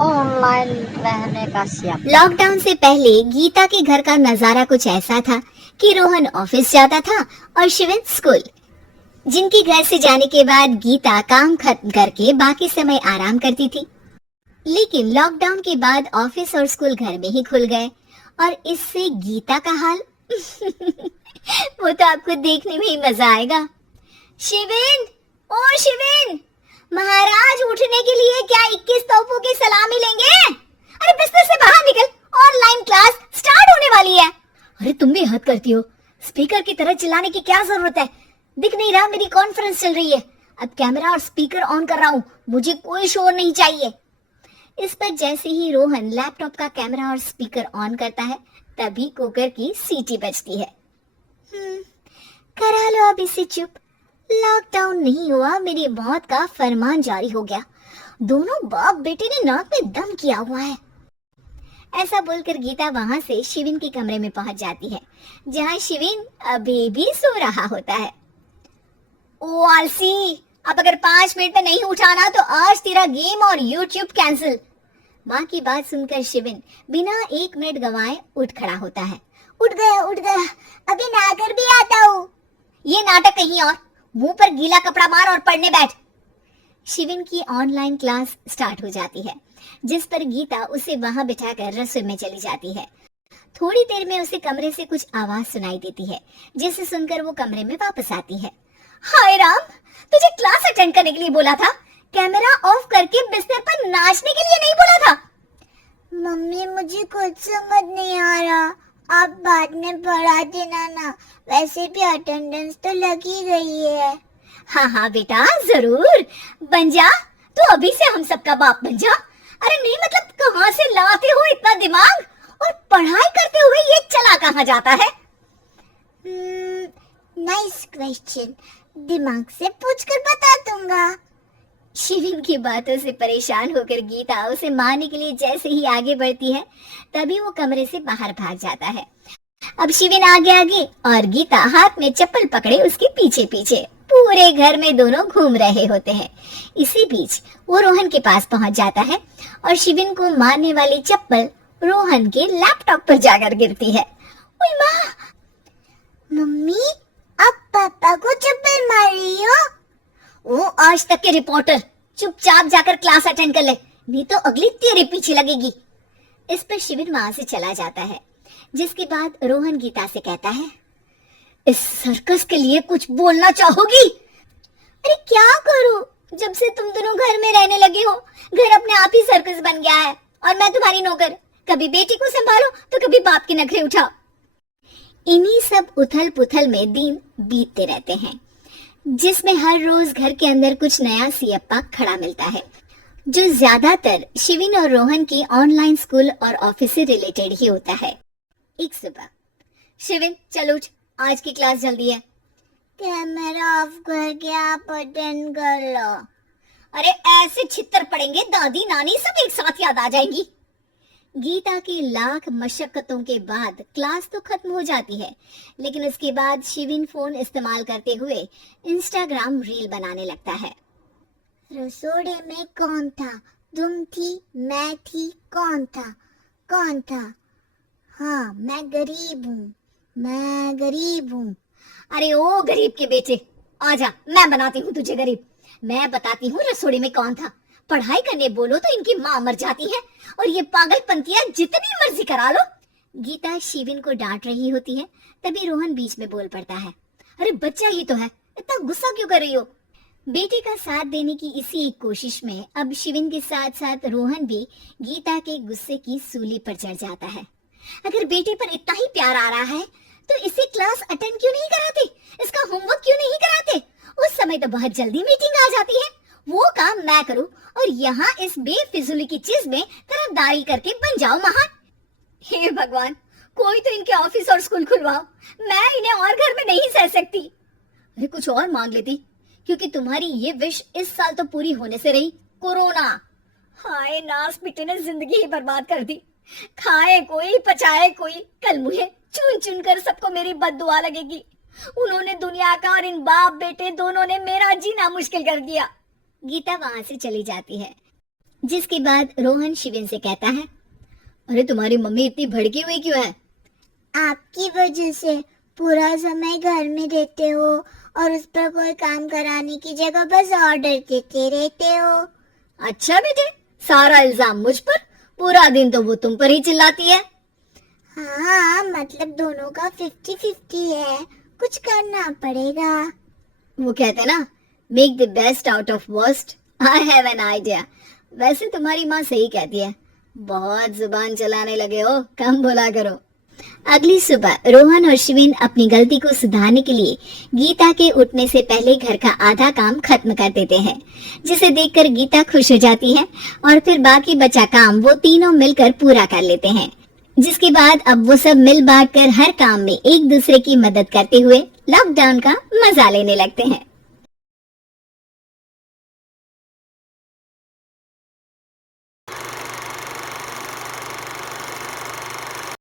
Online रहने का सियाप। Lockdown से पहले गीता के घर का नजारा कुछ ऐसा था कि रोहन ऑफिस जाता था और शिवन स्कूल। जिनके घर से जाने के बाद गीता काम खत्म करके बाकी समय आराम करती थी। लेकिन लॉकडाउन के बाद ऑफिस और स्कूल घर में ही खुल गए और इससे गीता का हाल वो तो आपको देखने में ही मजा आएगा। शिविन, ओ शिविन, महाराज उठने के लिए क्या 21 तोपों की सलामी लेंगे? अरे बिस्तर से बाहर निकल, ऑनलाइन क्लास स्टार्ट होने वाली है। अरे तुम भी हद करती हो, स्पीकर की तरह चिल्लाने की क्या जरूरत है? दिख नहीं रहा मेरी कॉन्फ्रेंस चल रही है। अब कैमरा और स्पीकर ऑन कर रहा हूँ, मुझे कोई शोर नहीं चाहिए। इस पर जैसे ही रोहन लैपटॉप का कैमरा और स्पीकर ऑन करता है तभी कुकर की सीटी बजती है। करा लो अब इसे चुप। लॉकडाउन नहीं हुआ, मेरी मौत का फरमान जारी हो गया। दोनों बाप बेटे ने नाक में दम किया हुआ है। ऐसा बोलकर गीता वहां से शिविन के कमरे में पहुंच जाती है, जहां शिविन अभी भी सो रहा होता है। ओ आलसी, अब अगर 5 मिनट में नहीं उठाना तो आज तेरा गेम और यूट्यूब कैंसिल। माँ की बात सुनकर शिविन बिना 1 मिनट गंवाए उठ खड़ा होता है। उठ गया, अभी नहाकर भी आता हूँ। ये नाटक कहीं और, मुंह पर गीला कपड़ा मार और पढ़ने बैठ। शिविन की ऑनलाइन क्लास स्टार्ट हो जाती है, जिस पर गीता उसे वहां बिठाकर रसोई में चली जाती है। थोड़ी देर में उसे कमरे से कुछ आवाज सुनाई देती है, जिसे सुनकर वो कमरे में वापस आती है। हाय राम, तुझे क्लास अटेंड करने के लिए बोला था, कैमरा ऑफ करके बिस्तर पर नाचने के लिए नहीं बोला था। मम्मी मुझे कुछ समझ नहीं आ रहा, आप बाद में पढ़ा देना ना, वैसे भी अटेंडेंस तो लगी गई है। हाँ बेटा जरूर, बन जा तू, अभी से हम सबका बाप बन जा। अरे नहीं मतलब कहाँ से लाते हो इतना दिमाग, और पढ़ाई करते हुए ये चला कहाँ जाता है? नाइस क्वेश्चन, दिमाग से पूछकर बता दूंगा। शिविन की बातों से परेशान होकर गीता उसे मारने के लिए जैसे ही आगे बढ़ती है तभी वो कमरे से बाहर भाग जाता है। अब शिविन आगे और गीता हाथ में चप्पल पकड़े उसके पीछे पूरे घर में दोनों घूम रहे होते हैं। इसी बीच वो रोहन के पास पहुंच जाता है और शिविन को मारने वाली चप्पल रोहन के लैपटॉप पर जाकर गिरती है। ओए माँ! मम्मी, आप पापा को चप्पल मार रही हो? ओ आज तक के रिपोर्टर, चुपचाप जाकर क्लास अटेंड कर ले, नहीं तो अगली तेरे पीछे लगेगी। इस पर शिविन वहां से चला जाता है, जिसके बाद रोहन गीता से कहता है, इस सर्कस के लिए कुछ बोलना चाहोगी? अरे क्या करूं, जब से तुम दोनों घर में रहने लगे हो, घर अपने आप ही सर्कस बन गया है और मैं तुम्हारी नौकर। कभी बेटी को संभालो तो कभी बाप के नखरे उठाओ। इन्हीं सब उथल पुथल में दिन बीतते रहते हैं, जिसमें हर रोज घर के अंदर कुछ नया सियप्पा खड़ा मिलता है, जो ज्यादातर शिविन और रोहन की ऑनलाइन स्कूल और ऑफिस से रिलेटेड ही होता है। एक सुबह, शिविन चल उठ, आज की क्लास जल्दी है। कैमरा ऑफ करके आप अटेंड कर लो। अरे ऐसे छित्तर पड़ेंगे, दादी नानी सब एक साथ याद आ जाएंगी। गीता की लाख मशक्कतों के बाद क्लास तो खत्म हो जाती है, लेकिन उसके बाद शिविन फोन इस्तेमाल करते हुए इंस्टाग्राम रील बनाने लगता है। रसोड़े में कौन था? तुम थी, मैं थी, कौन था? हाँ मैं गरीब हूँ। अरे ओ गरीब के बेटे, आजा, मैं बनाती हूँ तुझे गरीब। मैं बताती हूँ रसोड़े में कौन था। पढ़ाई करने बोलो तो इनकी माँ मर जाती है और ये पागलपंतियां जितनी मर्जी करा लो। गीता शिविन को डांट रही होती है, तभी रोहन बीच में बोल पड़ता है, अरे बच्चा ही तो है, इतना गुस्सा क्यों कर रही हो? बेटे का साथ देने की इसी एक कोशिश में अब शिविन के साथ साथ रोहन भी गीता के गुस्से की सूली पर चढ़ जाता है। अगर बेटे पर इतना ही प्यार आ रहा है तो इसे क्लास अटेंड क्यों नहीं कराते, इसका होमवर्क क्यों नहीं कराते? उस समय तो बहुत जल्दी मीटिंग आ जाती है, वो काम मैं करूं और यहाँ इस बेफिजूली की चीज में तरफदारी करके बन जाओ महान। हे भगवान, कोई तो इनके ऑफिस और स्कूल खुलवाओ, मैं इन्हें और घर में नहीं सह सकती। अरे कुछ और मांग लेती, क्योंकि तुम्हारी ये विश इस साल तो पूरी होने से रही, कोरोना। हाय नास बेटे ने जिंदगी ही बर्बाद कर दी। खाए कोई पचाए कोई, कल मुझे चुन चुन कर सबको मेरी बद्दुआ लगेगी। उन्होंने दुनिया का और इन बाप बेटे दोनों ने मेरा जीना मुश्किल कर दिया। गीता वहां से चली जाती है। जिसके बाद रोहन शिविन से कहता है, अरे तुम्हारी मम्मी इतनी भड़की हुई क्यों है? आपकी वजह से पूरा समय घर में रहते हो और उस पर कोई काम कराने की जगह बस ऑर्डर देते रहते हो। अच्छा बेटे, सारा इल्जाम मुझ पर? पूरा दिन तो वो तुम पर ही चिल्लाती है। हाँ, मतलब दोनों का 50-50 है, कुछ करना पड़ेगा। वो कहते हैं ना, make the best out of worst. I have an idea. वैसे तुम्हारी माँ सही कहती है, बहुत जुबान चलाने लगे हो, कम बोला करो। अगली सुबह रोहन और शिविन अपनी गलती को सुधारने के लिए गीता के उठने से पहले घर का आधा काम खत्म कर देते हैं, जिसे देखकर गीता खुश हो जाती है और फिर बाकी बचा काम वो तीनों मिलकर पूरा कर लेते हैं। जिसके बाद अब वो सब मिल बांट कर हर काम में एक दूसरे की मदद करते हुए लॉकडाउन का मजा लेने लगते हैं।